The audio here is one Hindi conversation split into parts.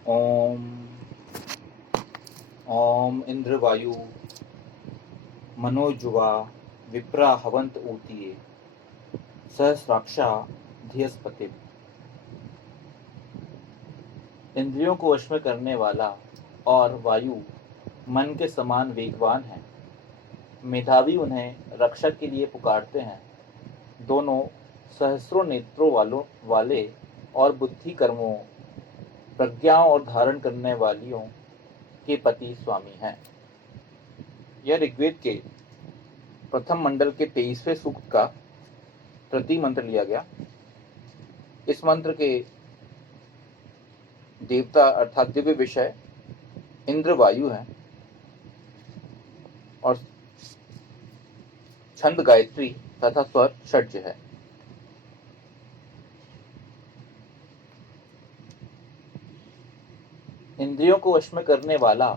ओम ओम इंद्र वायु मनोजुवा विप्रा हवंत ऊतिये सहस्राक्षा धियस्पति। इंद्रियों को वश में करने वाला और वायु मन के समान वेगवान है। मेधावी उन्हें रक्षा के लिए पुकारते हैं। दोनों सहस्रों नेत्रों वाले और बुद्धि कर्मों प्रज्ञाओं और धारण करने वालियों के पति स्वामी हैं। यह ऋग्वेद के प्रथम मंडल के 23वें सूक्त का प्रति मंत्र लिया गया। इस मंत्र के देवता अर्थात दिव्य विषय इंद्र वायु है और छंद गायत्री तथा स्वर षड्ज है। इंद्रियों को वश में करने वाला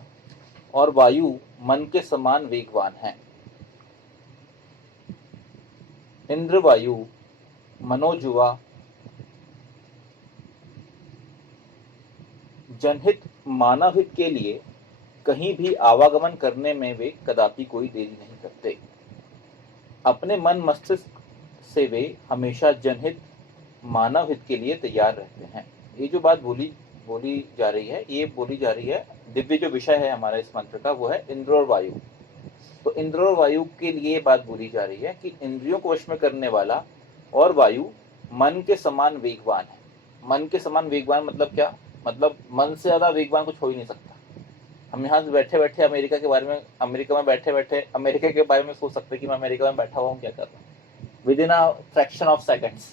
और वायु मन के समान वेगवान है। इंद्र वायु मनोजुवा जनहित मानव हित के लिए कहीं भी आवागमन करने में वे कदापि कोई देरी नहीं करते। अपने मन मस्तिष्क से वे हमेशा जनहित मानव हित के लिए तैयार रहते हैं। ये जो बात बोली जा रही है, ये बोली जा रही है, दिव्य जो विषय है हमारा इस मंत्र का वो है इंद्र और वायु। तो इंद्र और वायु के लिए बात बोली जा रही है कि इंद्रियों को वश में करने वाला और वायु मन के समान वेगवान है। मन के समान वेगवान मतलब क्या? मतलब मन से ज्यादा वेगवान कुछ हो ही नहीं सकता। हम यहाँ से बैठे बैठे अमेरिका में बैठे बैठे अमेरिका के बारे में सोच सकते कि मैं अमेरिका में बैठा हुआ हूँ, क्या कर रहा हूँ with in a fraction of seconds.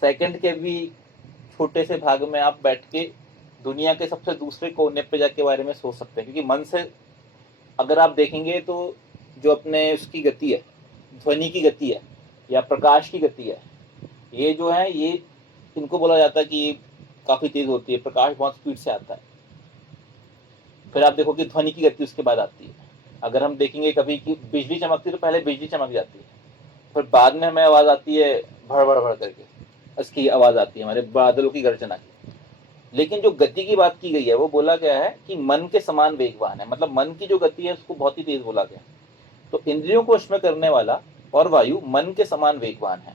Second के भी छोटे से भाग में आप बैठ के दुनिया के सबसे दूसरे कोने पे जाके बारे में सोच सकते हैं, क्योंकि मन से अगर आप देखेंगे तो जो अपने उसकी गति है, ध्वनि की गति है या प्रकाश की गति है, ये जो है ये इनको बोला जाता है कि काफी तेज होती है। प्रकाश बहुत स्पीड से आता है, फिर आप देखो कि ध्वनि की गति उसके बाद आती है। अगर हम देखेंगे कभी कि बिजली चमकती है तो पहले बिजली चमक जाती है, फिर बाद में हमें आवाज आती है भड़ भड़ भड़ करके, इसकी आवाज आती है हमारे बादलों की गर्जना की। लेकिन जो गति की बात की गई है वो बोला गया है कि मन के समान वेगवान है, मतलब मन की जो गति है उसको बहुत ही तेज बोला गया। तो इंद्रियों को वश में करने वाला और वायु मन के समान वेगवान है।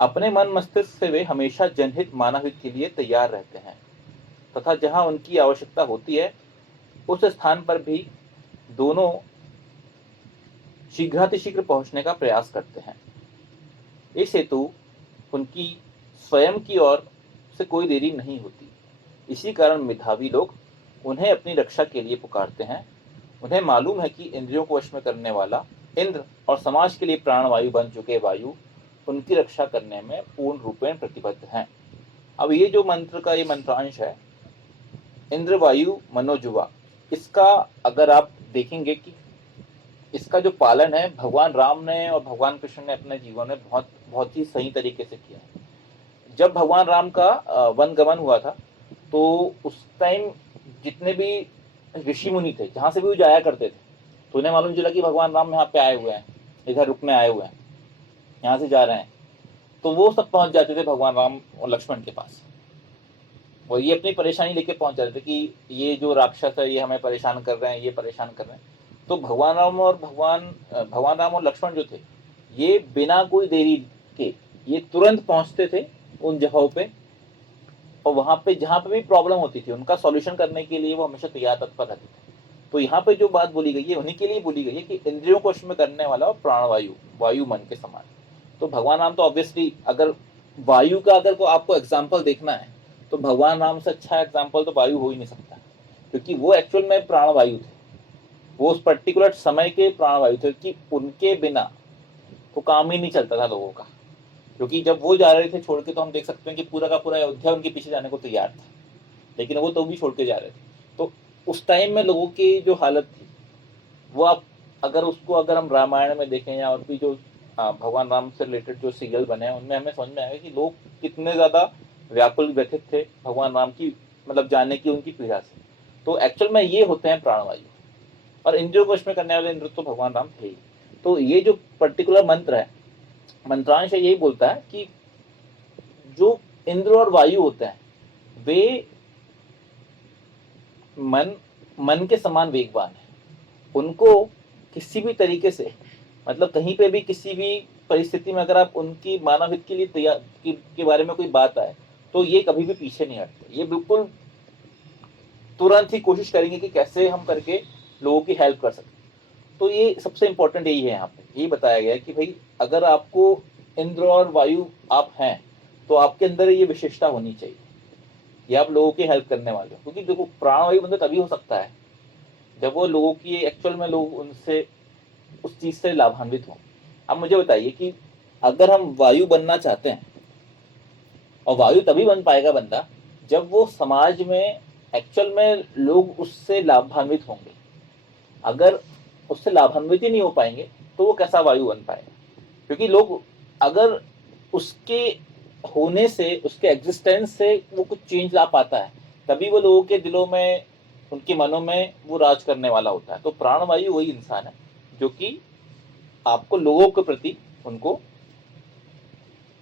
अपने मन मस्तिष्क से वे हमेशा जनहित मानवहित के लिए तैयार रहते हैं तथा जहां उनकी आवश्यकता होती है उस स्थान पर भी दोनों शीघ्रातिशीघ्र पहुंचने का प्रयास करते हैं। इस हेतु उनकी स्वयं की ओर से कोई देरी नहीं होती। इसी कारण मेधावी लोग उन्हें अपनी रक्षा के लिए पुकारते हैं। उन्हें मालूम है कि इंद्रियों को वश में करने वाला इंद्र और समाज के लिए प्राणवायु बन चुके वायु उनकी रक्षा करने में पूर्ण रूपेण प्रतिबद्ध हैं। अब ये जो मंत्र का ये मंत्रांश है इंद्र वायु मनोजुवा, इसका अगर आप देखेंगे कि इसका जो पालन है भगवान राम ने और भगवान कृष्ण ने अपने जीवन में बहुत बहुत ही सही तरीके से किया है। जब भगवान राम का वन गमन हुआ था तो उस टाइम जितने भी ऋषि मुनि थे जहां से भी वो जाया करते थे तो उन्हें मालूम चला कि भगवान राम यहाँ पे आए हुए हैं, इधर रुकने आए हुए हैं, यहाँ से जा रहे हैं, तो वो सब पहुंच जाते थे भगवान राम और लक्ष्मण के पास। और ये अपनी परेशानी लेके पहुंच जाते थे कि ये जो राक्षस है ये हमें परेशान कर रहे हैं, ये परेशान कर रहे हैं। तो भगवान राम और लक्ष्मण जो थे ये बिना कोई देरी के ये तुरंत पहुंचते थे उन जगहों पे, और वहां पे जहां पे भी प्रॉब्लम होती थी उनका सॉल्यूशन करने के लिए वो हमेशा तैयार तत्पर रहते थे। तो यहाँ पे जो बात बोली गई है उन्हीं के लिए बोली गई है कि इंद्रियों को वश में करने वाला और प्राणवायु वायु मन के समान। तो भगवान राम तो ऑब्वियसली अगर वायु का अगर को आपको एग्जाम्पल देखना है तो भगवान राम से अच्छा एग्जाम्पल तो वायु हो ही नहीं सकता, क्योंकि वो एक्चुअल में प्राणवायु थे। वो उस पर्टिकुलर समय के प्राणवायु थे कि उनके बिना तो काम ही नहीं चलता था लोगों का। क्योंकि जब वो जा रहे थे छोड़ के तो हम देख सकते हैं कि पूरा का पूरा अयोध्या उनके पीछे जाने को तैयार था, लेकिन वो तो भी छोड़ के जा रहे थे। तो उस टाइम में लोगों की जो हालत थी वो आप अगर हम रामायण में देखें या और भी जो भगवान राम से रिलेटेड जो सीरियल बने हैं उनमें हमें समझ में आएगा कि लोग कितने ज्यादा व्याकुल व्यथित थे भगवान राम की मतलब जानने की उनकी पीड़ा से। तो एक्चुअल में ये होते हैं प्राणवायु, और इंद्रियों को वश में करने वाले इंद्र तो भगवान राम थे ही। तो ये जो पर्टिकुलर मंत्र है मंत्रांश है यही बोलता है कि जो इंद्र और वायु होते हैं वे मन मन के समान वेगवान है। उनको किसी भी तरीके से, मतलब कहीं पे भी किसी भी परिस्थिति में अगर आप उनकी मानव हित के लिए तैयार के बारे में कोई बात आए तो ये कभी भी पीछे नहीं हटते। ये बिल्कुल तुरंत ही कोशिश करेंगे कि कैसे हम करके लोगों की हेल्प कर सकते। तो ये सबसे इंपॉर्टेंट यही है, यहाँ पे यही बताया गया है कि भाई अगर आपको इंद्र और वायु आप हैं तो आपके अंदर ये विशेषता होनी चाहिए, ये आप लोगों की हेल्प करने वाले हो। क्योंकि देखो प्राणवायु बंदा तभी हो सकता है जब वो लोगों की एक्चुअल में लोग उनसे उस चीज से लाभान्वित हों। अब मुझे बताइए कि अगर हम वायु बनना चाहते हैं, और वायु तभी बन पाएगा बंदा जब वो समाज में एक्चुअल में लोग उससे लाभान्वित होंगे। अगर उससे लाभान्वित ही नहीं हो पाएंगे तो वो कैसा वायु बन पाएगा? क्योंकि लोग अगर उसके होने से, उसके एग्जिस्टेंस से वो कुछ चेंज ला पाता है, तभी वो लोगों के दिलों में, उनके मनों में वो राज करने वाला होता है। तो प्राणवायु वही इंसान है जो कि आपको लोगों के प्रति उनको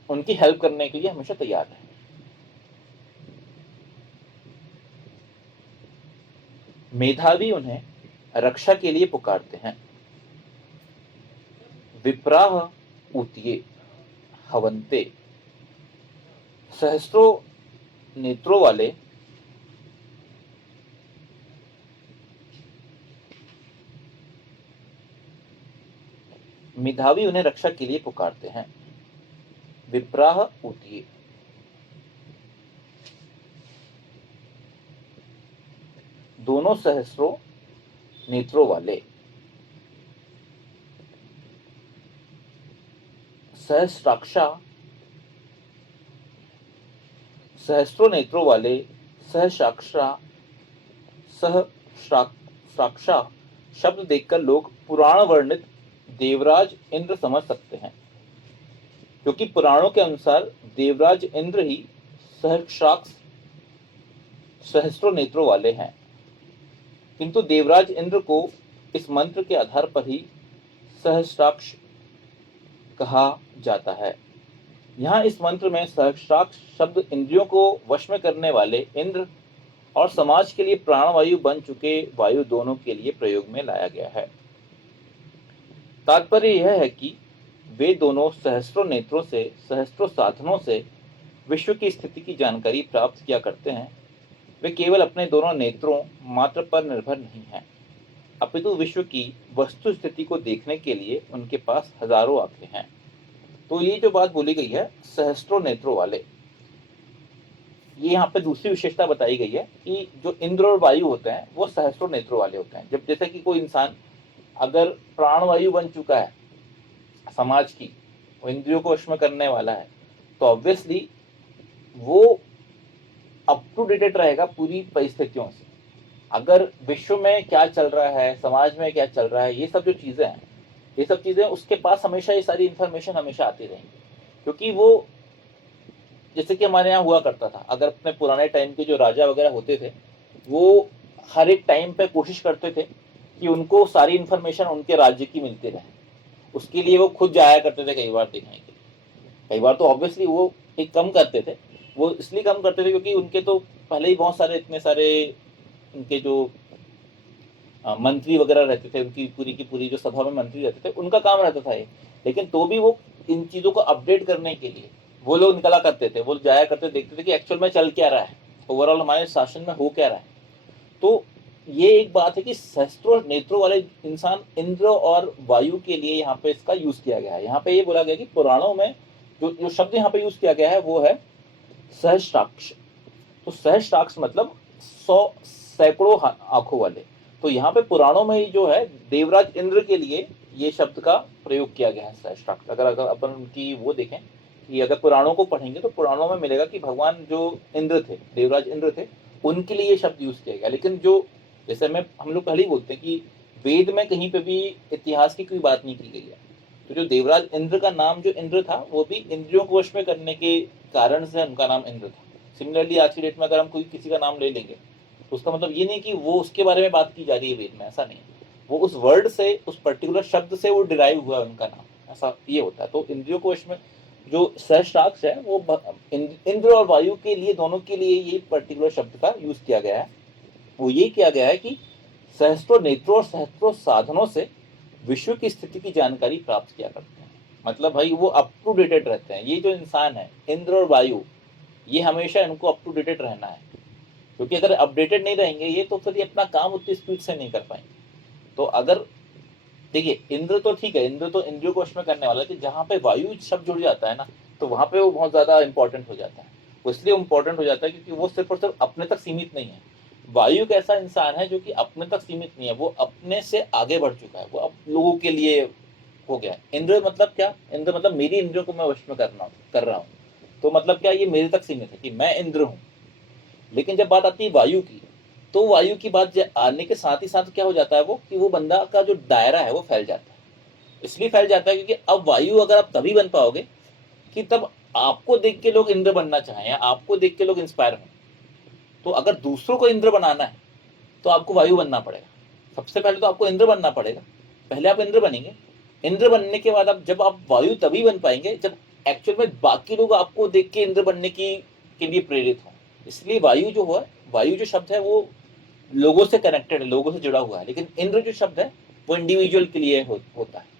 उनकी हेल्प करने के लिए हमेशा तैयार है। मेधावी उन्हें रक्षा के लिए पुकारते हैं। विप्राह ऊतिये हवंते, सहस्त्रों नेत्रों वाले मेधावी उन्हें रक्षा के लिए पुकारते हैं। विप्राह ऊतिये, दोनों सहस्त्रों नेत्रों वाले, सहस्राक्षा, सहस्त्रों नेत्रों वाले, सहस्राक्षा, सहस्राक्षा शब्द देखकर लोग पुराण वर्णित देवराज इंद्र समझ सकते हैं, क्योंकि पुराणों के अनुसार देवराज इंद्र ही सहस्राक्ष सहस्त्रों नेत्रों वाले हैं। किंतु देवराज इंद्र को इस मंत्र के आधार पर ही सहस्राक्ष कहा जाता है। यहाँ इस मंत्र में सहस्राक्ष शब्द इंद्रियों को वश में करने वाले इंद्र और समाज के लिए प्राणवायु बन चुके वायु दोनों के लिए प्रयोग में लाया गया है। तात्पर्य यह है कि वे दोनों सहस्त्रों नेत्रों से, सहस्त्रों साधनों से विश्व की स्थिति की जानकारी प्राप्त किया करते हैं। वे केवल अपने दोनों नेत्रों मात्र पर निर्भर नहीं हैं, अपितु विश्व की वस्तु स्थिति को देखने के लिए उनके पास हजारों आंखें हैं। तो ये जो बात बोली गई है सहस्त्रों नेत्रों वाले, ये यहाँ पे दूसरी विशेषता बताई गई है कि जो इंद्र और वायु होते हैं वो सहस्त्रों नेत्रों वाले होते हैं। जब जैसे कि कोई इंसान अगर प्राणवायु बन चुका है समाज की, वो इंद्रियों को वश में करने वाला है, तो ऑब्वियसली वो अप टू डेटेड रहेगा पूरी परिस्थितियों से। अगर विश्व में क्या चल रहा है, समाज में क्या चल रहा है, ये सब जो चीजें हैं, ये सब चीजें उसके पास हमेशा ये सारी इंफॉर्मेशन हमेशा आती रहेंगी। क्योंकि वो जैसे कि हमारे यहाँ हुआ करता था, अगर अपने पुराने टाइम के जो राजा वगैरह होते थे वो हर एक टाइम पे कोशिश करते थे कि उनको सारी इंफॉर्मेशन उनके राज्य की मिलती रहे। उसके लिए वो खुद जाया करते थे कई बार देखने के लिए। कई बार तो ऑब्वियसली वो एक कम करते थे, वो इसलिए कम करते थे क्योंकि उनके तो पहले ही बहुत सारे इतने सारे उनके जो मंत्री वगैरह रहते थे, उनकी पूरी की पूरी जो सभा में मंत्री रहते थे उनका काम रहता था ये। लेकिन तो भी वो इन चीज़ों को अपडेट करने के लिए वो लोग निकला करते थे, वो जाया करते, देखते थे कि एक्चुअल में चल क्या रहा है, ओवरऑल हमारे शासन में हो क्या रहा है। तो ये एक बात है कि सहस्त्रों नेत्रों वाले इंसान इंद्र और वायु के लिए यहाँ पे इसका यूज किया गया है। यहाँ पे ये बोला गया कि पुराणों में जो जो शब्द यहाँ पे यूज किया गया है वो है सहस्त्राक्ष। तो सहस्त्राक्ष मतलब 100 सैकड़ों आंखों वाले। तो यहाँ पे पुराणों में ही जो है देवराज इंद्र के लिए ये शब्द का प्रयोग किया गया है सहस्त्राक्ष। अगर अगर अपन उनकी वो देखें कि अगर पुराणों को पढ़ेंगे तो पुराणों में मिलेगा कि भगवान जो इंद्र थे, देवराज इंद्र थे, उनके लिए ये शब्द यूज किया गया। लेकिन जो जैसे मैं हम लोग पहले ही बोलते हैं कि वेद में कहीं पे भी इतिहास की कोई बात नहीं की गई है। तो जो देवराज इंद्र का नाम जो इंद्र था वो भी इंद्रियों को वश में करने के कारण से उनका नाम इंद्र था। सिमिलरली आज की डेट में अगर हम कोई किसी का नाम ले लेंगे तो उसका मतलब ये नहीं कि वो उसके बारे में बात की जा रही है वेद में, ऐसा नहीं। वो उस वर्ड से, उस पर्टिकुलर शब्द से वो डिराइव हुआ है उनका नाम, ऐसा ये होता है। तो इंद्रियों को वश में जो सहस्त्राक्ष है वो इंद्र और वायु के लिए, दोनों के लिए ये पर्टिकुलर शब्द का यूज किया गया है। वो ये किया गया है कि सहस्त्रों नेत्रों और सहस्त्रों साधनों से विश्व की स्थिति की जानकारी प्राप्त किया करते हैं। मतलब भाई वो अप टू डेटेड रहते हैं। ये जो इंसान है, इंद्र और वायु, ये हमेशा इनको अप टू डेटेड रहना है, क्योंकि अगर अपडेटेड नहीं रहेंगे ये तो फिर ये अपना काम उतनी स्पीड से नहीं कर पाएंगे। तो अगर देखिए, इंद्र तो ठीक है, इंद्र तो इंद्रियों को वश में करने वाला है, कि जहाँ पे वायु शब्द जुड़ जाता है ना, तो वहां पे वो बहुत ज्यादा इंपॉर्टेंट हो जाता है। वो इसलिए इंपॉर्टेंट हो जाता है क्योंकि वो सिर्फ और सिर्फ अपने तक सीमित नहीं है। वायु एक ऐसा इंसान है जो कि अपने तक सीमित नहीं है, वो अपने से आगे बढ़ चुका है, वो अब लोगों के लिए हो गया है। इंद्र मतलब क्या? इंद्र मतलब मेरी इंद्रियों को मैं वश में कर रहा हूँ। तो मतलब क्या, ये मेरे तक सीमित है कि मैं इंद्र हूँ। लेकिन जब बात आती है वायु की, तो वायु की बात आने के साथ ही साथ क्या हो जाता है वो, कि वो बंदा का जो दायरा है वो फैल जाता है। इसलिए फैल जाता है क्योंकि अब वायु अगर आप तभी बन पाओगे कि तब आपको देख के लोग इंद्र बनना चाहें, या आपको देख के लोग इंस्पायर हों। तो अगर दूसरों को इंद्र बनाना है तो आपको वायु बनना पड़ेगा। सबसे पहले तो आपको इंद्र बनना पड़ेगा। पहले आप इंद्र बनेंगे, इंद्र बनने के बाद आप, जब आप वायु तभी बन पाएंगे जब एक्चुअल में बाकी लोग आपको देख के इंद्र बनने की के लिए प्रेरित हों। इसलिए वायु जो है, वायु जो शब्द है वो लोगों से कनेक्टेड है, लोगों से जुड़ा हुआ है। लेकिन इंद्र जो शब्द है वो इंडिविजुअल के लिए होता है।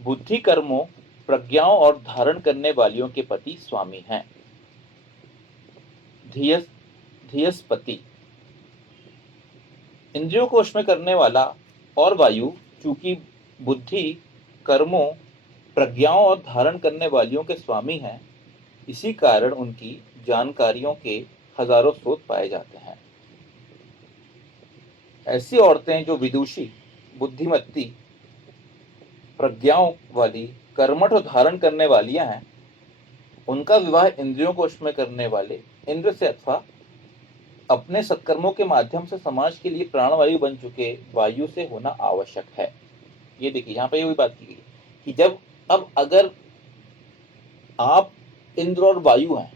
बुद्धि कर्मों, प्रज्ञाओं और धारण करने वालियों के पति स्वामी हैं। धीयस धीयसपति, इंद्रियों को वश में करने वाला, और वायु चूंकि बुद्धि, कर्मों, प्रज्ञाओं और धारण करने वालियों के स्वामी हैं, इसी कारण उनकी जानकारियों के हजारों स्रोत पाए जाते हैं। ऐसी औरतें जो विदुषी, बुद्धिमती, प्रज्ञाओं वाली, कर्मठ और धारण करने वालियां हैं, उनका विवाह इंद्रियों को वश में करने वाले इंद्र से अथवा अपने सत्कर्मों के माध्यम से समाज के लिए प्राणवायु बन चुके वायु से होना आवश्यक है। ये देखिए, यहाँ पे ये भी बात की गई कि जब, अब अगर आप इंद्र और वायु हैं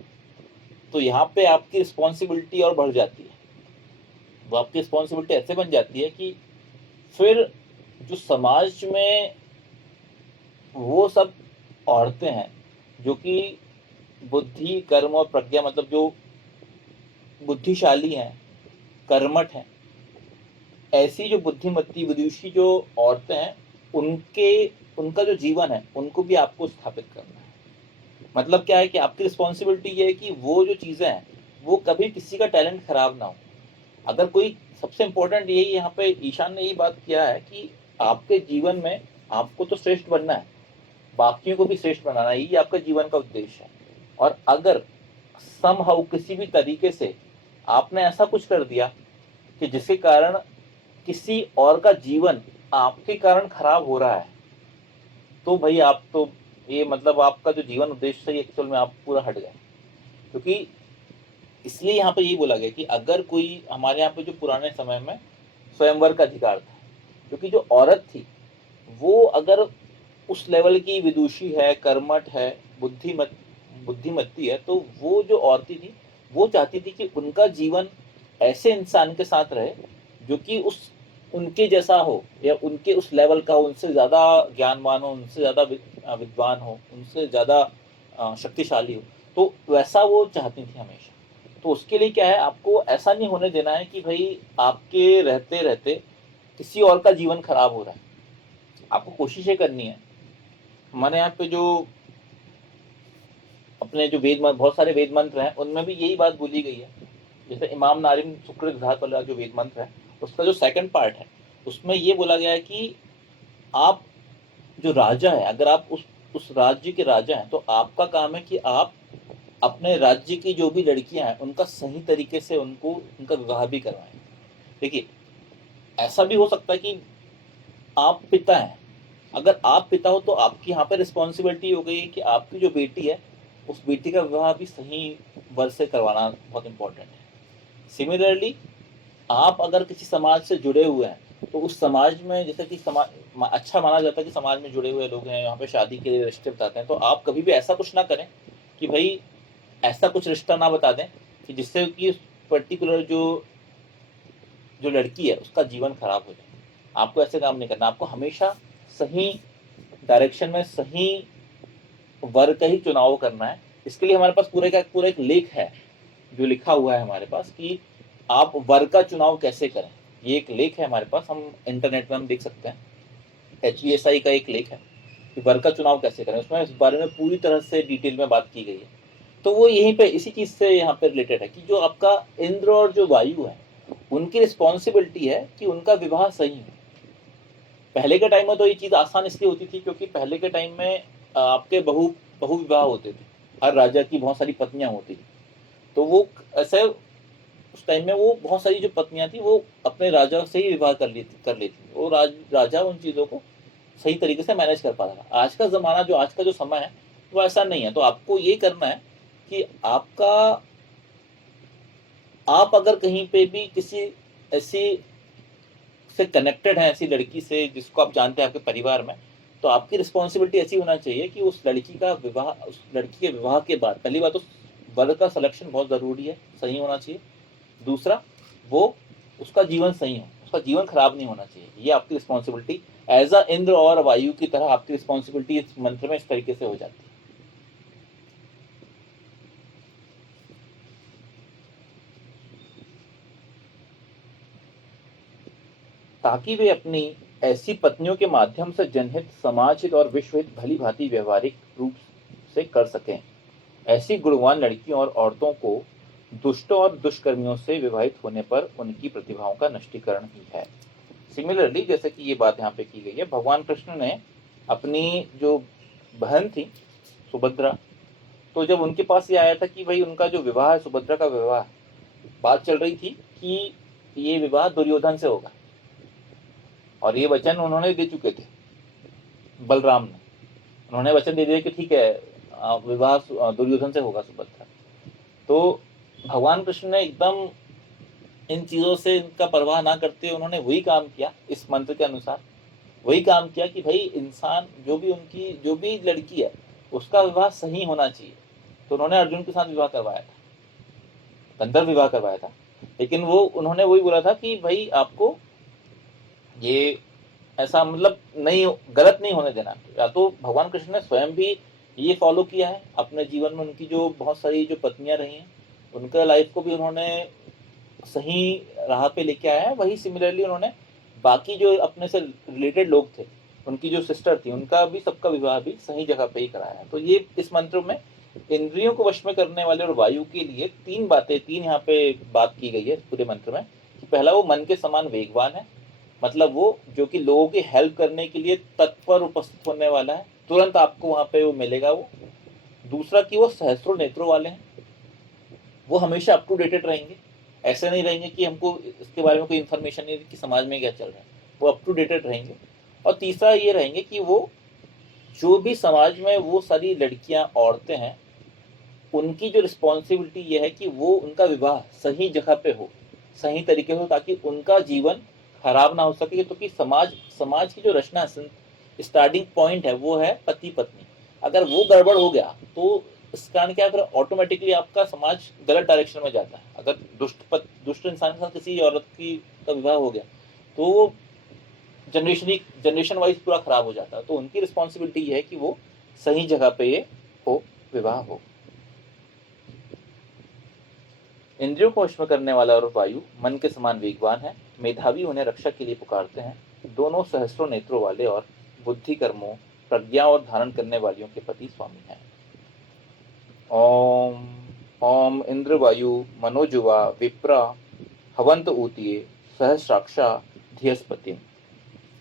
तो यहाँ पे आपकी रिस्पॉन्सिबिलिटी और बढ़ जाती है। वो आपकी रिस्पॉन्सिबिलिटी ऐसे बन जाती है कि फिर जो समाज में वो सब औरतें हैं जो कि बुद्धि, कर्म और प्रज्ञा, मतलब जो बुद्धिशाली हैं, कर्मठ हैं, ऐसी जो बुद्धिमती विदुषी जो औरतें हैं, उनके उनका जो जीवन है उनको भी आपको स्थापित करना है। मतलब क्या है कि आपकी रिस्पॉन्सिबिलिटी ये है कि वो जो चीज़ें हैं वो कभी किसी का टैलेंट खराब ना हो। अगर कोई, सबसे इंपॉर्टेंट यही यहाँ पे ईशान ने यही बात किया है कि आपके जीवन में आपको तो श्रेष्ठ बनना है, बाकियों को भी श्रेष्ठ बनाना, यही आपका जीवन का उद्देश्य है। और अगर समहाउ किसी भी तरीके से आपने ऐसा कुछ कर दिया कि जिसके कारण किसी और का जीवन आपके कारण खराब हो रहा है, तो भाई आप तो, ये मतलब आपका जो जीवन उद्देश्य है एक्चुअल में आप पूरा हट गए। क्योंकि इसलिए यहाँ पे यही बोला गया कि अगर कोई, हमारे यहाँ पे जो पुराने समय में स्वयंवर का अधिकार था, क्योंकि जो औरत थी वो अगर उस लेवल की विदुषी है, कर्मठ है, बुद्धिमती है, तो वो जो औरतें थी वो चाहती थी कि उनका जीवन ऐसे इंसान के साथ रहे जो कि उस उनके जैसा हो, या उनके उस लेवल का हो, उनसे ज़्यादा ज्ञानवान हो, उनसे ज़्यादा विद्वान हो, उनसे ज़्यादा शक्तिशाली हो। तो वैसा वो चाहती थी हमेशा। तो उसके लिए क्या है, आपको ऐसा नहीं होने देना है कि भाई आपके रहते रहते किसी और का जीवन खराब हो रहा है। आपको कोशिश ये करनी है। हमारे यहाँ पे जो अपने जो बहुत सारे वेद मंत्र हैं उनमें भी यही बात बोली गई है। जैसे इमाम नारिम सुकृत घात वाला जो वेद मंत्र है, उसका जो सेकंड पार्ट है उसमें ये बोला गया है कि आप जो राजा है, अगर आप उस राज्य के राजा हैं, तो आपका काम है कि आप अपने राज्य की जो भी लड़कियां हैं उनका सही तरीके से उनको उनका विवाह भी करवाएं। देखिए, ऐसा भी हो सकता है कि आप पिता हैं, अगर आप पिता हो तो आपकी यहाँ पे रिस्पॉन्सिबिलिटी हो गई कि आपकी जो बेटी है उस बेटी का विवाह भी सही वर्ष से करवाना बहुत इंपॉर्टेंट है। सिमिलरली, आप अगर किसी समाज से जुड़े हुए हैं तो उस समाज में, जैसे कि समाज अच्छा माना जाता है कि समाज में जुड़े हुए लोग हैं, यहाँ पे शादी के लिए रिश्ते बताते हैं, तो आप कभी भी ऐसा कुछ ना करें कि भाई ऐसा कुछ रिश्ता ना बता दें कि जिससे कि पर्टिकुलर जो जो लड़की है उसका जीवन खराब हो जाए। आपको ऐसे काम नहीं करना, आपको हमेशा सही डायरेक्शन में सही वर्ग का ही चुनाव करना है। इसके लिए हमारे पास पूरे का पूरा एक लेख है जो लिखा हुआ है हमारे पास कि आप वर का चुनाव कैसे करें। ये एक लेख है हमारे पास, हम इंटरनेट में हम देख सकते हैं। HESI का एक लेख है कि वर का चुनाव कैसे करें, उसमें इस बारे में पूरी तरह से डिटेल में बात की गई है। तो वो यहीं पे इसी चीज से यहाँ पे रिलेटेड है कि जो आपका इंद्र और जो वायु है, उनकी रिस्पॉन्सिबिलिटी है कि उनका विवाह सही हो। पहले के टाइम में तो ये चीज आसान इसलिए होती थी क्योंकि पहले के टाइम में आपके बहु बहु विवाह होते थे, हर राजा की बहुत सारी पत्नियां होती थी। तो वो ऐसे उस टाइम में वो बहुत सारी जो पत्नियां थी वो अपने राजा से ही विवाह कर लेती वो राजा उन चीजों को सही तरीके से मैनेज कर पाता था। आज का जमाना जो आज का जो समय है वो ऐसा नहीं है। तो आपको ये करना है कि आप अगर कहीं पे भी किसी ऐसी से कनेक्टेड है, ऐसी लड़की से जिसको आप जानते हैं आपके परिवार में, तो आपकी रिस्पॉन्सिबिलिटी ऐसी होना चाहिए कि उस लड़की के विवाह के बाद पहली बात तो वर का सिलेक्शन बहुत ज़रूरी है, सही होना चाहिए। दूसरा, वो उसका जीवन सही हो, उसका जीवन खराब नहीं होना चाहिए। ये आपकी रिस्पॉन्सिबिलिटी एज अ इंद्र और वायु की तरह आपकी रिस्पॉन्सिबिलिटी इस मंत्र में इस तरीके से हो जाती है। ताकि वे अपनी ऐसी पत्नियों के माध्यम से जनहित, समाज हित और विश्व हित भली भांति व्यवहारिक रूप से कर सकें। ऐसी गुणवान लड़कियों और औरतों को दुष्टों और दुष्कर्मियों से विवाहित होने पर उनकी प्रतिभाओं का नष्टीकरण ही है। सिमिलरली, जैसे कि ये बात यहाँ पे की गई है, भगवान कृष्ण ने अपनी जो बहन थी सुभद्रा, तो जब उनके पास ये आया था कि भाई उनका जो विवाह है, सुभद्रा का विवाह, बात चल रही थी कि ये विवाह दुर्योधन से होगा, और ये वचन उन्होंने दे चुके थे बलराम ने। उन्होंने वचन दे दिया कि ठीक है, विवाह दुर्योधन से होगा सुभद्रा। तो भगवान कृष्ण ने एकदम इन चीज़ों से इनका परवाह ना करते उन्होंने वही काम किया, इस मंत्र के अनुसार वही काम किया कि भाई इंसान जो भी लड़की है उसका विवाह सही होना चाहिए। तो उन्होंने अर्जुन के साथ विवाह करवाया था, गंधर्व विवाह करवाया था। लेकिन वो उन्होंने वही बोला था कि भाई आपको ये ऐसा मतलब नहीं, गलत नहीं होने देना। या तो भगवान कृष्ण ने स्वयं भी ये फॉलो किया है अपने जीवन में, उनकी जो बहुत सारी जो पत्नियां रही हैं उनका लाइफ को भी उन्होंने सही राह पे लेके आया है। वही सिमिलरली उन्होंने बाकी जो अपने से रिलेटेड लोग थे, उनकी जो सिस्टर थी, उनका भी सबका विवाह भी सही जगह पे ही कराया है। तो ये इस मंत्र में इंद्रियों को वश में करने वाले और वायु के लिए तीन यहाँ पे बात की गई है पूरे मंत्र में। कि पहला, वो मन के समान वेगवान है, मतलब वो जो कि लोगों की हेल्प करने के लिए तत्पर उपस्थित होने वाला है, तुरंत आपको वहां पे वो मिलेगा वो। दूसरा, कि वो सहस्त्रों नेत्रों वाले हैं, वो हमेशा अप टू डेटेड रहेंगे, ऐसे नहीं रहेंगे कि हमको इसके बारे में कोई इन्फॉर्मेशन नहीं कि समाज में क्या चल रहा है, वो अप टू डेटेड रहेंगे। और तीसरा ये रहेंगे कि वो जो भी समाज में वो सारी लड़कियां औरतें हैं उनकी जो रिस्पॉन्सिबिलिटी ये है कि वो उनका विवाह सही जगह पे हो, सही तरीके से हो, ताकि उनका जीवन खराब ना हो सके। क्योंकि समाज समाज की जो रचना स्टार्टिंग पॉइंट है वो है पति पत्नी। अगर वो गड़बड़ हो गया तो इस कारण क्या, फिर ऑटोमेटिकली आपका समाज गलत डायरेक्शन में जाता है। अगर दुष्ट इंसान के साथ किसी औरत की का विवाह हो गया तो वो जनरेशन वाइज पूरा खराब हो जाता है। तो उनकी रिस्पॉन्सिबिलिटी ये है कि वो सही जगह पे ये हो, विवाह हो। इंद्रियों को वश में करने वाला और वायु मन के समान वेगवान है, मेधावी उन्हें रक्षा के लिए पुकारते हैं। दोनों सहस्रों नेत्रों वाले और बुद्धि कर्मों, प्रज्ञा और धारण करने वालियों के पति स्वामी हैं। ओम ओम इंद्र वायु मनोजुवा विप्रा हवंत ऊतिये सहस्राक्षा धियस्पति।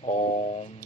ओम।